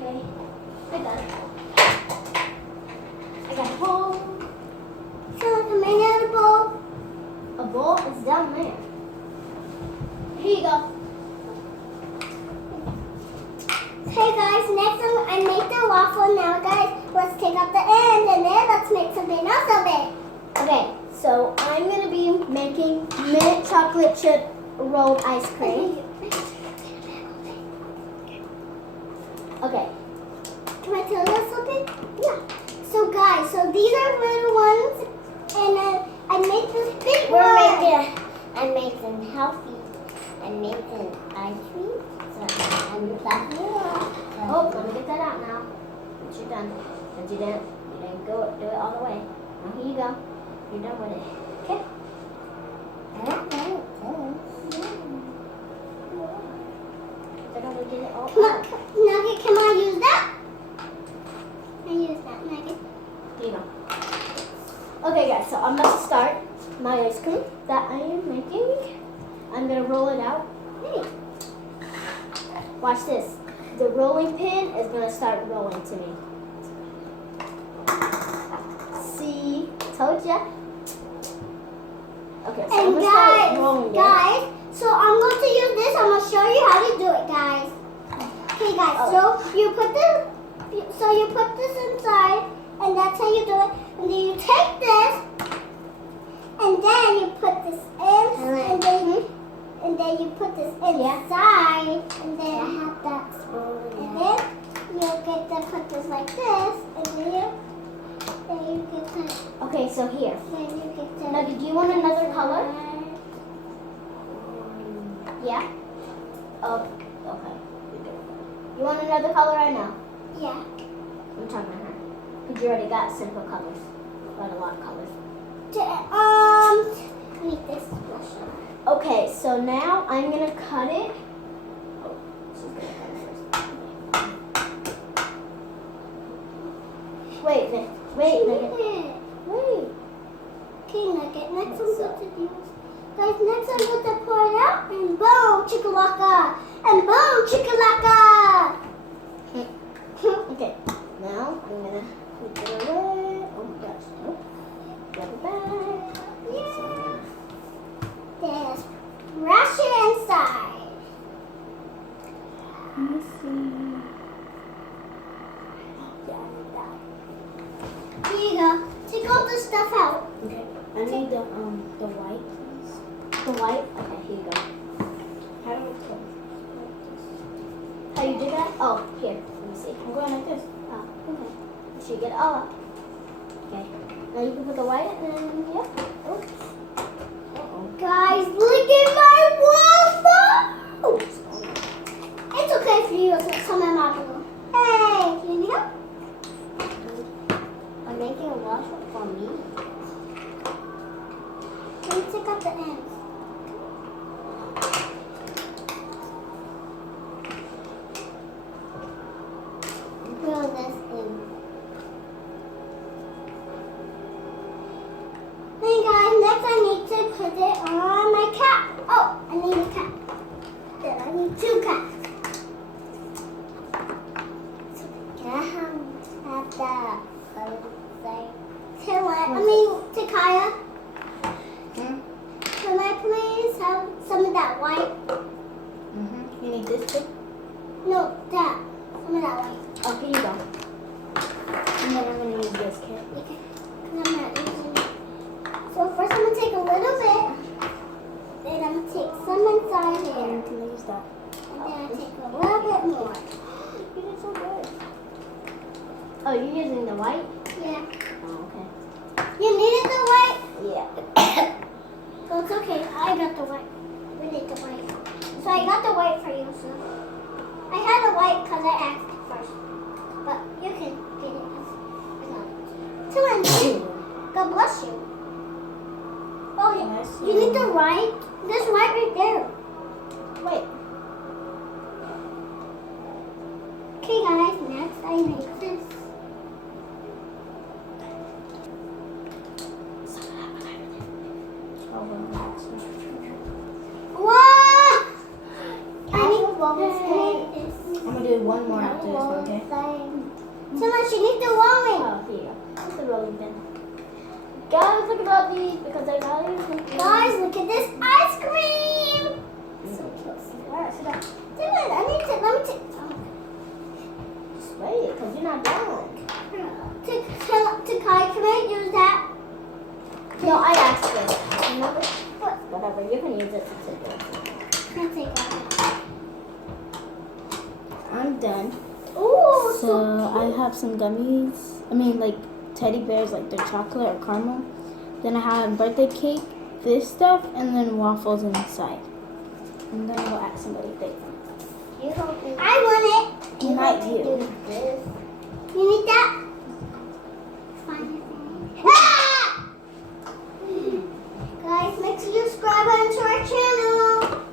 Okay. I got it. I got a bowl. So come in the bowl. A bowl is down there. Here you go. Hey guys, next time I make the waffle. Now guys, let's take out the end and then let's make something else of it. Okay, so I'm going to be making mint chocolate chip rolled ice cream. Okay. Can I tell you something? Yeah. So guys, so these are little ones, and then I made this big one. I'm making healthy and making ice cream. So I'm plastic. Oh, let me get that out now. Once you're done. Because you didn't go do it all the way. Now here you go. You're done with it. Okay? They're gonna get it all out. Nugget, can I use that? I use that nugget. Here you go. Okay guys, so I'm going to start my ice cream that I am making. I'm going to roll it out. Hey. Watch this. The rolling pin is going to start rolling to me. See? Told ya. Okay, so I'm And going to start rolling guys, so I'm going to use this. I'm going to show you how to do it, guys. Okay, guys. So you put this inside, and that's how you do it. And then you take this, and then you put this in, and then you put this inside, and then I have that spoon. and then you get to put this like this, and then you get to. Okay, so here. Then you get to. Now, do you want another color? Yeah? Oh, okay. You want another color right now? Yeah. I'm talking to her. Because you already got simple colors. Got a lot of colors. Make this blusher. Okay, so now I'm going to cut it. Oh, she's going to cut it first. Wait. Okay, Nugget. Next I'm going to use. Guys, next I'm going to pour it out, and boom, chickalaka, and boom, chickalaka. Okay, now I'm going to put it away. Oh my gosh, nope. Grab it back. Yeah. There's Russia inside. Let me see. Yeah, I need that. Here you go. Take all the stuff out. Okay, I need the white, please. The white? Okay, here you go. How do you close? How you do that? Oh, here. Let me see. I'm going like this. Oh, okay. You should get it all up. Okay. Now you can put the white and yeah. Oops. Uh-oh. Guys, look at my waffle. It's okay for you to come in my room. Hey, can you help? I'm making a waffle for me. Let me take out the ends. Put this in. Hey guys, next I need to put it on my cap. Oh, I need a cap. Then I need 2 caps. Can I have that thing? Takaya, can I please have some of that white? You need this too? No, that. Some of that white. Oh, here you go. And then I'm going to use this kit. Okay. 'Cause I'm not using it. So first I'm going to take a little bit. Then I'm going to take some inside here. And can I use that? And then I take a little bit more. You did so good. Oh, you're using the white? Yeah. Oh, okay. You needed the white? Yeah. So it's okay. I got the white. We need the white. So I got the white for you. So I had the white because I asked first. But you can get it. I got it. Come on. God bless you. Oh, you need the white? There's white right there. Wait. Okay, guys. Next, I make this. Wow! I need this. I'm going to do one more after this one, okay? she needs the rolling. Oh, here you go. What's the rolling pin? Guys, look at all these because I got it. Guys, look at this ice cream. So close. Alright, sit down. Dylan, let me take. Just wait, because you're not done. To Kai, can I use that? No, I asked it. Remember? What? Whatever, you can use it to sit there. Can I take that? I'm done. Ooh, So I have some gummies. I mean, like teddy bears, like they're chocolate or caramel. Then I have birthday cake, this stuff, and then waffles inside. And then I'll ask somebody if they want. You don't need I want it. You might to do. do this. You need that? Fine. Ah! Guys, make sure you subscribe onto our channel.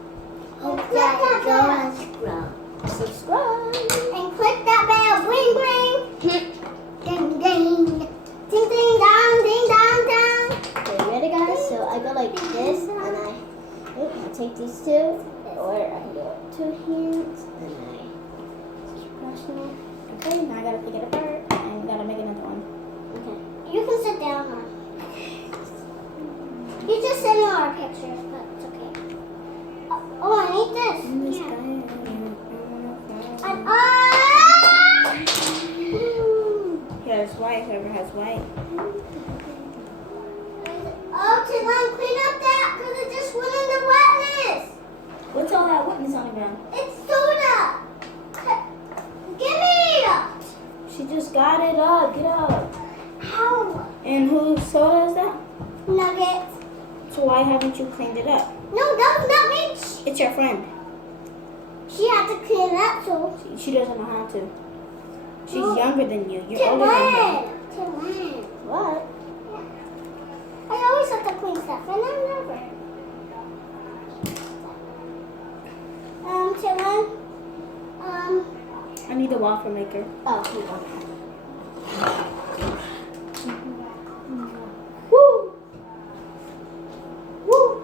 Oh, Click Daddy, go that and scrub. Subscribe. and click that bell. Bling bling. Ding ding. Ding ding dong. Ding dong dong. Okay, ready guys? So I go like this and I take these two, or I do it two hands and I keep brushing it. Okay, now I gotta pick it apart and gotta make another one. Okay. You can sit down now. You just sit in our pictures, but it's okay. Oh, I need this. And this Yeah. guy. And Here's white, whoever has white. oh, Tilan, clean up that because it just went in the wetness. What's all that wetness on the ground? It's soda. Give me. She just got it up. Get up. Ow. And whose soda is that? Nuggets. So why haven't you cleaned it up? No, that's not me. It's your friend. She had to clean it up, so. She doesn't know how to. She's No. younger than you. You're older than her. Tilan. What? I always have to clean stuff, and I never. Tilan. I need a waffle maker. Oh, here you go. Woo! Woo,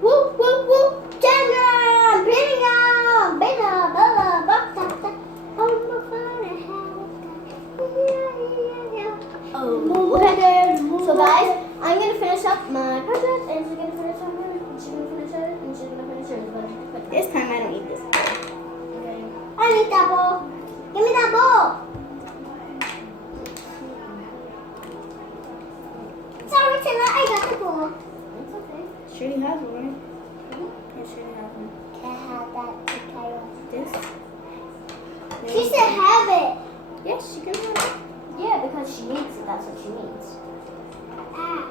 woo, woo, woo. General, Brilliant, Bella, Bella, Bata, Oh, okay. So guys, I'm gonna finish up my project, and she's gonna finish up hers, and she's gonna finish hers, and she's gonna finish hers. But this time I don't eat this. Okay. I need that ball. Give me that ball. Sorry, Taylor, I got the ball. It's okay. Shirley has one, right? Yeah, Shirley has one. Can I have that to carry on? This? She said have it. Yes, she can have it. Yeah, because she needs it. That's what she needs. Ah.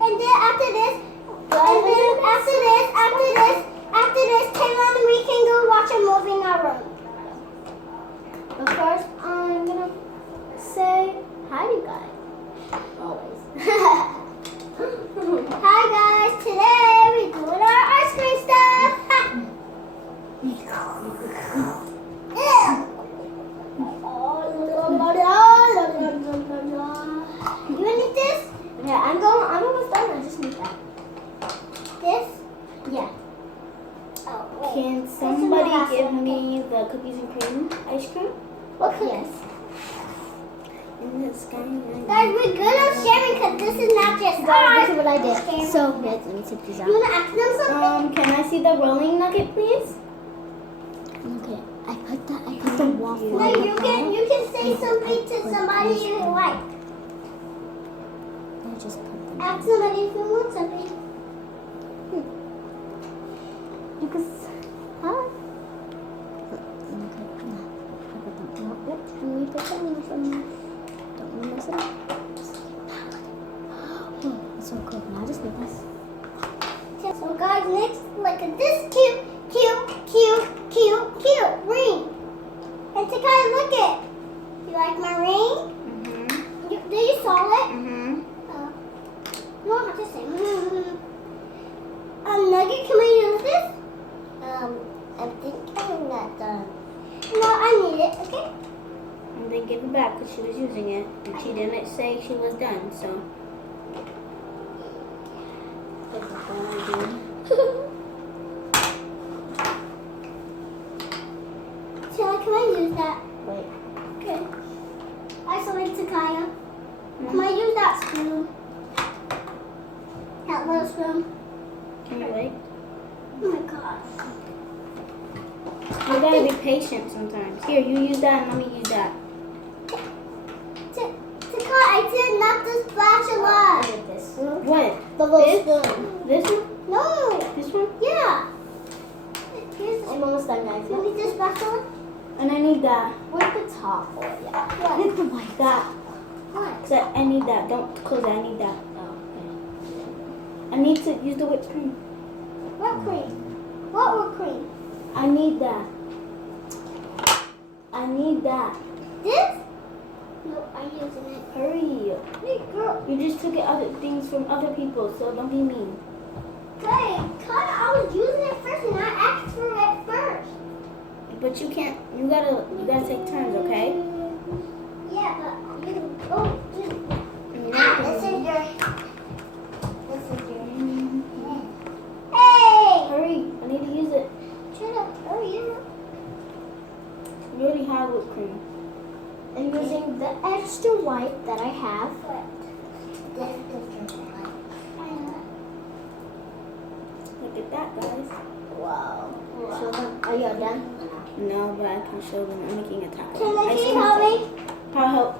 And then after this, Taylor and we can go watch a movie in our room. But first, I'm gonna say hi to you guys. Always. Hi guys, today we're doing our ice cream stuff. You want this? Yeah, I'm almost done. I just need that. This? Yeah. Oh, wait. Can This is the somebody last give one. me the cookies and cream ice cream? What cookies? Yes. In the sky. Guys, we're good at sharing because this is not just Guys, ours. this is what I did. Sharing. So, guys, let me take these You out. want to ask them something? Can I see the rolling nugget, please? Okay, I put the waffle. No, you can say something to somebody you like. I just put them. Ask somebody if you want something. You can. Huh? Okay, no. I put them. No, yep. Can we put them in from? Don't want to mess it up. Oh, it's so cool. Now I just need this. So guys, next, look at this cute ring. And Takai, look it. You like my ring? Mhm. Do you saw it? Mhm. You don't have to say. Nugget, can we use this? I think I'm not done. No, I need it. Okay. And then give it back because she was using it, and she didn't say she was done. So. This is what I do. Taylor, can I use that? Wait. Okay. I that spoon. That little spoon. Can you wait? Oh my gosh. You gotta be patient sometimes. Here, you use that and let me use that. Takai, I did not the spatula. This. What? The little This? spoon. This one? No. This one? Yeah. Here's the I'm almost done, guys. You need this spatula? And I need that. Where's the top? Oh, yeah. What? Like that. What? Cause I need that. Don't close it. I need that. Oh, okay. I need to use the whipped cream. What cream? What whipped cream? I need that. I need that. This? No, I'm using it. Hurry. Hey, girl. You just took other things from other people, so don't be mean. Hey, I was using it first and I asked for it first. But you can't. You gotta take turns, okay? Yeah, but you. Oh, dude. And you're Ah, not this gonna- is your. Hey! Hurry. I need to use it. Shut up. Hurry up. You already have whipped cream. I'm using the extra white that I have. Look at that, guys. Wow. Show them. Are you done? No, but I can show them. I'm making a taco. Can I Ice see cream how taco. me? How help?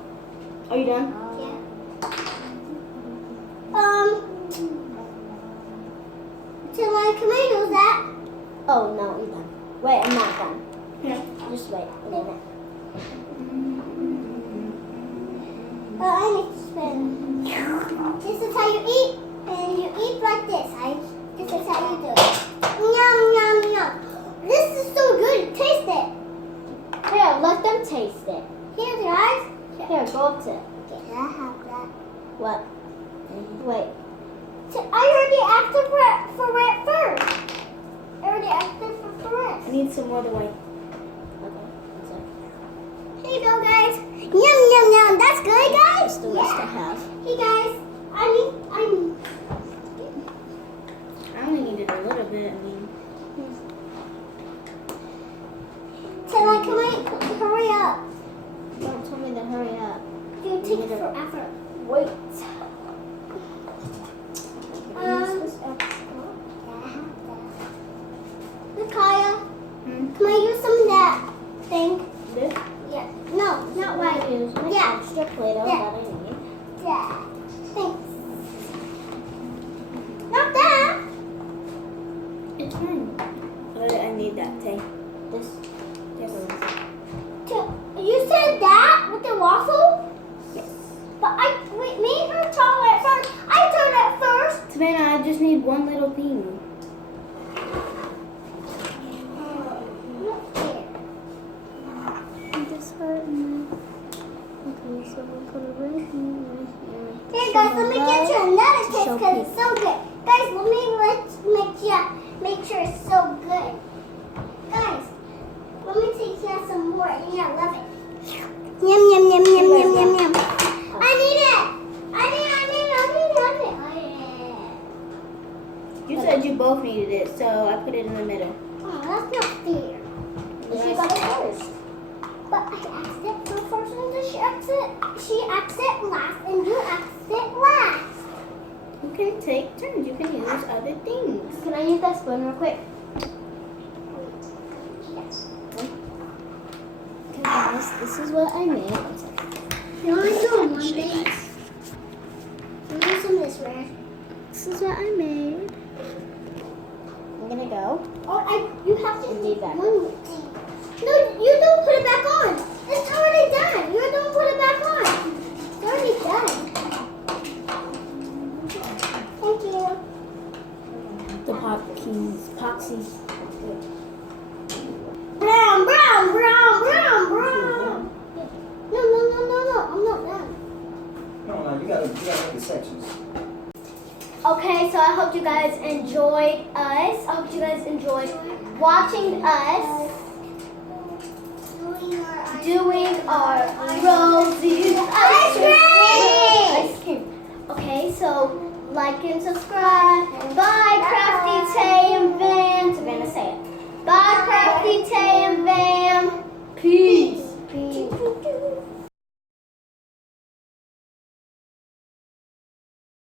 Are you done? Yeah. Can I use that? Oh, no, I'm done. Wait, I'm not done. Here. Just wait a minute. I need to spin. This is how you eat, and you eat like this. This is how you do it. Yum, yum, yum. This is so good. Taste it. Here, let them taste it. Here, guys. Here, go up to it. Can I have that? What? Wait. I already asked for it first. I already asked it for first. I need some more of the white. Okay. One sec. Here you go, guys. Yum, yum, yum. That's good, guys. That's the rest I have. Hey, guys. I only needed a little bit. I mean, can I hurry up? Don't tell me to hurry up. You take forever. Wait. Nakaya, can I use some of that thing? this. Yeah. No, not white. Use my Yeah. extra play-doh Yeah. that I need. Yeah. Thanks. Not that. It's fine. But I need that, Tay. This. Yes. You said that with the waffle? Yes. But we made her chocolate first. I told it first. Savannah, I just need one little thing. Not here. This hurt me. Okay, so we'll put it right here. Here, guys, let me get you another taste show because it's so good. Guys, make sure it's so good. Guys, let me take you some more. You're gonna love it. Yum, yum, yum, yum, yum, yum, yum. I need it. I need it. You said you both needed it, so I put it in the middle. Oh, that's not fair. She got it first. But I asked it for first and she asked it last and you asked it last. You can take turns. You can use other things. Can I use that spoon real quick? Yes. Okay, guys, this is what I made. You only doing one thing. Let me do some of this, Red. This is what I made. I'm gonna go. You have to And do do that. one thing. No, you don't put it back on. It's already done. You don't put it back on. It's already done. Thank you. The poxies. Brown. No. I'm not done. No, you gotta make the sections. Okay, so I hope you guys enjoyed us. I hope you guys enjoyed watching us doing our Rosie's ice cream. Okay, so like and subscribe. Bye.